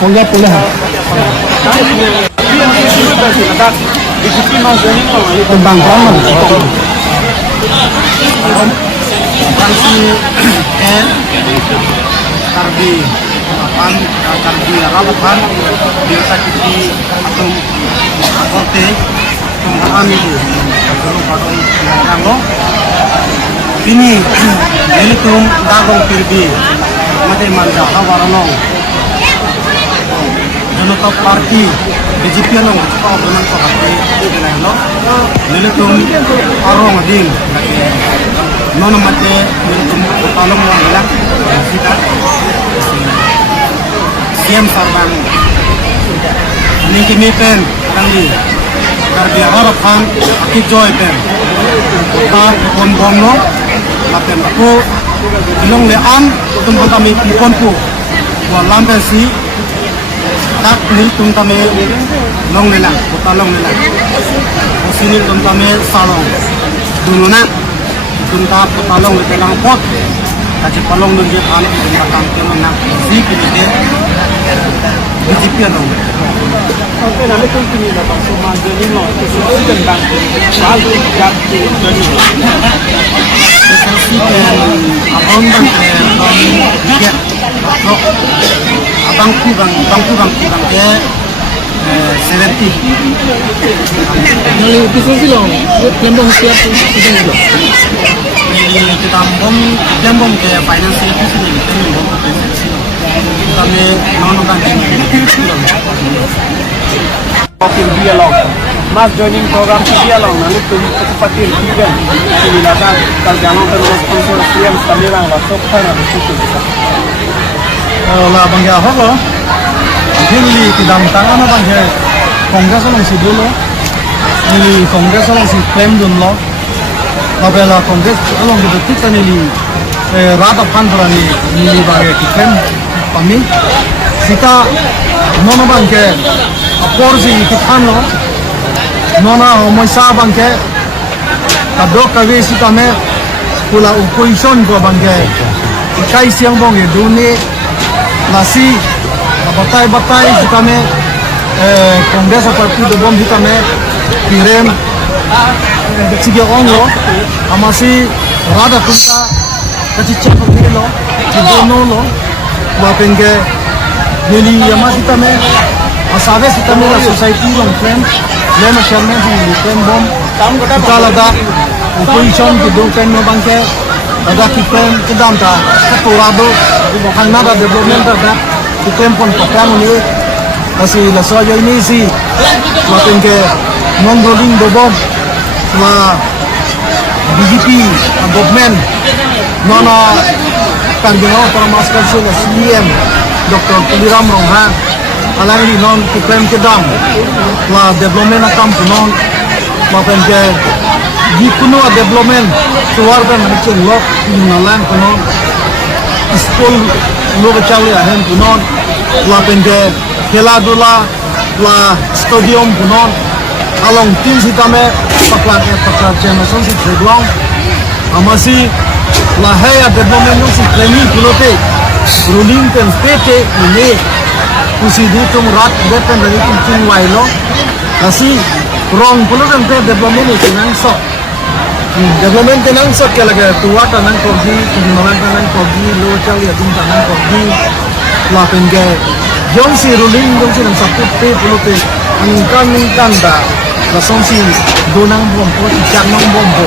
Polda pula. Tentang kamu. Operasi N Karbi Apan Karbi Rabapan Biasa Kiti atau Akote Kami itu Kalau padong Nanggo Ini Ini tuh Dagong Kirbi Mati Manja Hawaranong Janata Parti BJP nong Kau benar kau hati Ini tuh Arong Adin nono mate mintum tolong wala sita siam sarban ini kimi pen tangi karbi harapan aki joy pen ta kon bongno maten aku ilong le am tum kami konpu wa lambe si tak nil tum kami long lela tolong lela sini tum kami salong dununa tunta palong di telang pot kaji palong dun jet anak di belakang kemenang zip ini disipian dong. Oke, nanti kan kini datang semua jadi mau sesuatu tentang lalu jatuh jadi. Sesuatu abang bang dia abang kubang dia 70. Lalu itu sih loh, lembong siap sudah loh. Ini kita lembong ke finance itu sih kita lembong ke finance. Kami nono kan Patir dialog, mas joining program dialog, lalu tuh patir event, ini datang kalau terus sponsor siam kamerang masuk karena itu. lah bang ya apa? Ini tidak tangan apa ya? Kongres orang si dulu, ini kongres orang si klaim dulu. Apabila kongres orang kita kita ini rata panturan ini bagi klaim kami. Kita nona bangke aporsi kita no, nona homoisa bangke kadok kami si kami pula opposition ko bangke. Ikai siang bangke dunia nasi batai si kami kongres parti de bom kita me kirim kecil ongo amasi rada punta kecil cekok lo kidono lo wapenge nili amasi kita me asabe kita me la society long friend lema chairman di friend bom kita lada opposition kidokan no bangke ada kita kedam ta keturado bukan nada development ada kita pun pakai ni kasi la soya ini si makin ke non-rolling dobom ma BJP government nona kandidat para masker sila CM Dr. Puliram Ronghan alang di non kiprem kedam la development akam punon makin ke di kuno development keluar kan macam lok nalang punon school lo kecali ahem punon makin ke खेला-धुला ला स्टेडियम पुनः along tim si kami paklan generation si treglong amasi la haya development si training pulote ruling pen pete ini usi di tum rat depen dari tim wailo nasi wrong pulote pe development itu nang so development nang so kala ga tuwa tanang kogi tumalan tanang kogi lo chali atum tanang kogi la penge Jong si ruling jong si nang saput pe pulote ang kan da la song si donang bom po si chang nong bom po